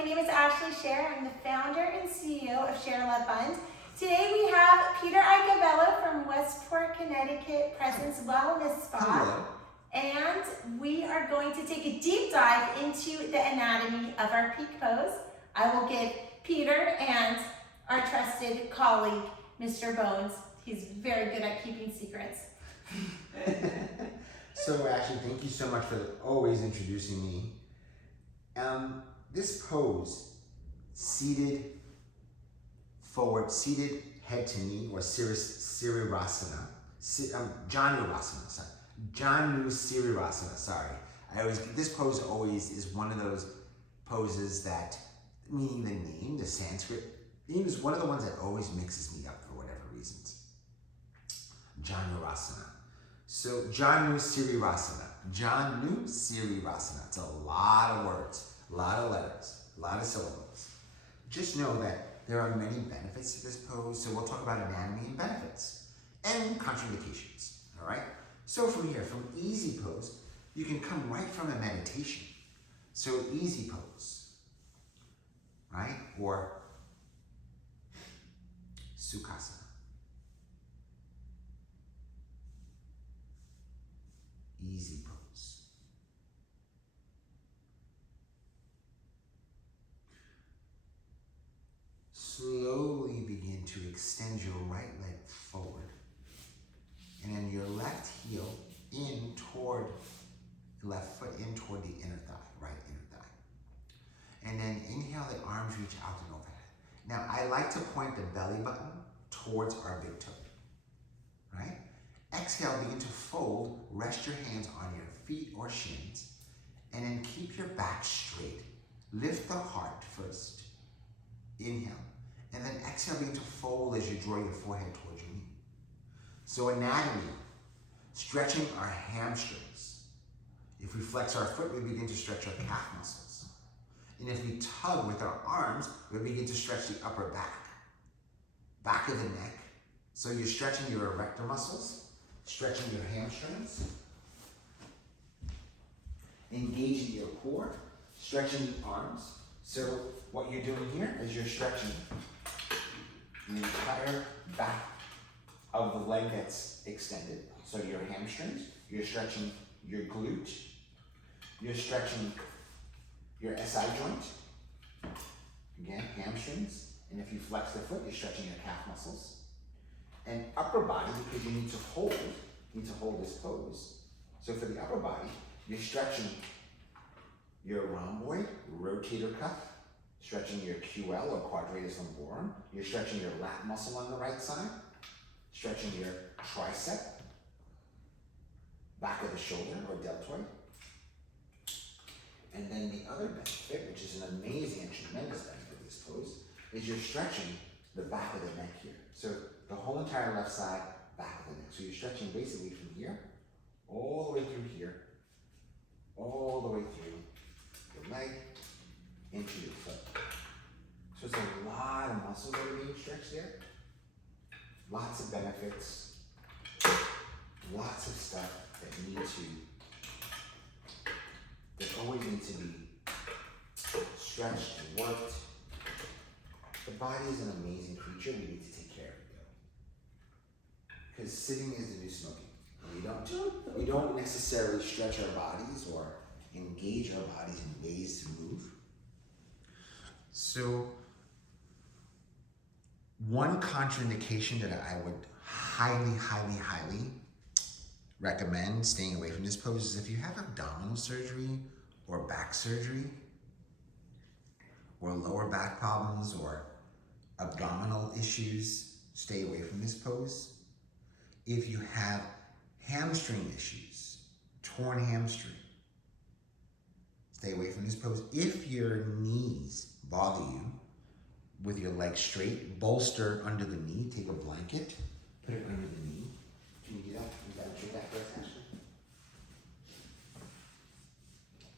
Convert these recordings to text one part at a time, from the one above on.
My name is Ashley Scher. I'm the founder and CEO of Scher Love Fund. Today we have Peter Icabello from Westport, Connecticut Presence Wellness Spa. Hello. And we are going to take a deep dive into the anatomy of our peak pose. I will give Peter and our trusted colleague, Mr. Bones. He's very good at keeping secrets. So Ashley, thank you so much for always introducing me. This pose, seated forward, seated head to knee, or Sirsasana, Janu Sirsasana, sorry. This pose always is one of those poses that, meaning the name, the Sanskrit name, is one of the ones that always mixes me up for whatever reasons. Janurasana. So Janu Sirsasana. Janu Sirsasana. It's a lot of words, a lot of letters, a lot of syllables. Just know that there are many benefits to this pose, so we'll talk about anatomy and benefits and contraindications, all right? So from here, from easy pose, you can come right from a meditation. So easy pose, right? Or Sukhasana. Easy pose. Slowly begin to extend your right leg forward, and then your left heel in toward, left foot in toward the inner thigh, right inner thigh. And then inhale, the arms reach out and overhead. Now, I like to point the belly button towards our big toe, right? Exhale, begin to fold, rest your hands on your feet or shins, and then keep your back straight. Lift the heart first. Inhale. And then exhale, begin to fold as you draw your forehead towards your knee. So anatomy, stretching our hamstrings. If we flex our foot, we begin to stretch our calf muscles. And if we tug with our arms, we begin to stretch the upper back of the neck. So you're stretching your erector muscles, stretching your hamstrings, engaging your core, stretching the arms. So what you're doing here is you're stretching the entire back of the leg that's extended. So your hamstrings, you're stretching your glute, you're stretching your SI joint, again, hamstrings, and if you flex the foot, you're stretching your calf muscles. And upper body, because you need to hold this pose. So for the upper body, you're stretching your rhomboid, rotator cuff, stretching your QL or quadratus lumborum. You're stretching your lat muscle on the right side, stretching your tricep, back of the shoulder or deltoid. And then the other benefit, which is an amazing and tremendous benefit of this pose, is you're stretching the back of the neck here. So the whole entire left side, back of the neck. So you're stretching basically from here, all the way through here, all the way through your leg, into your foot. So it's a lot of muscles that are being stretched there. Lots of benefits, lots of stuff that always need to be stretched and worked. The body is an amazing creature. We need to take care of it though. Because sitting is the new smoking. We don't necessarily stretch our bodies or engage our bodies in ways to move. So one contraindication that I would highly recommend staying away from this pose is if you have abdominal surgery or back surgery or lower back problems or abdominal issues, stay away from this pose. If you have hamstring issues, torn hamstring, stay away from this pose. If your knees bother you, with your legs straight, bolster under the knee, take a blanket, put it under the knee. Can you do that? You gotta do that first, Ashley.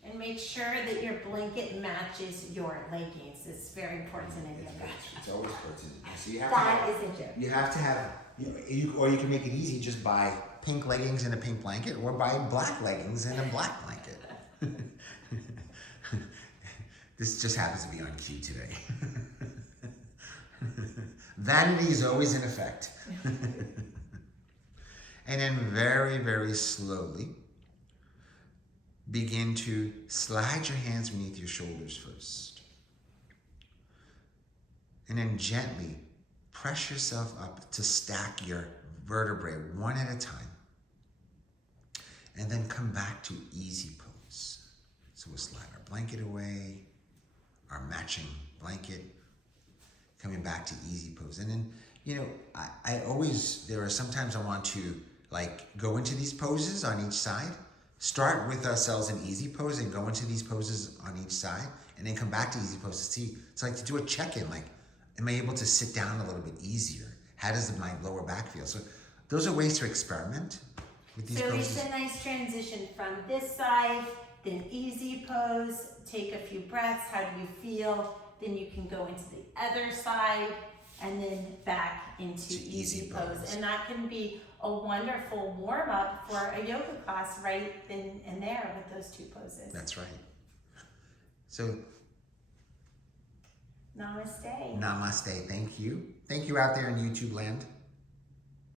And make sure that your blanket matches your leggings. It's very important in yoga. It's always important. So you have That is a joke. You have to have, or you can make it easy, just buy pink leggings and a pink blanket, or buy black leggings and a black blanket. This just happens to be on cue today. Vanity is always in effect. And then very, very slowly, begin to slide your hands beneath your shoulders first. And then gently press yourself up to stack your vertebrae one at a time. And then come back to easy pose. So we'll slide our blanket away, our matching blanket, coming back to easy pose. And then, you know, I always, there are sometimes I want to like go into these poses on each side, start with ourselves in easy pose and go into these poses on each side, and then come back to easy pose to see, it's like to do a check-in, like, am I able to sit down a little bit easier? How does my lower back feel? So those are ways to experiment with these poses. So it's a nice transition from this side, then easy pose, take a few breaths, how do you feel? Then you can go into the other side and then back into easy pose. And that can be a wonderful warm up for a yoga class right then and there with those two poses. That's right. So, Namaste. namaste. Thank you. Thank you out there in YouTube land.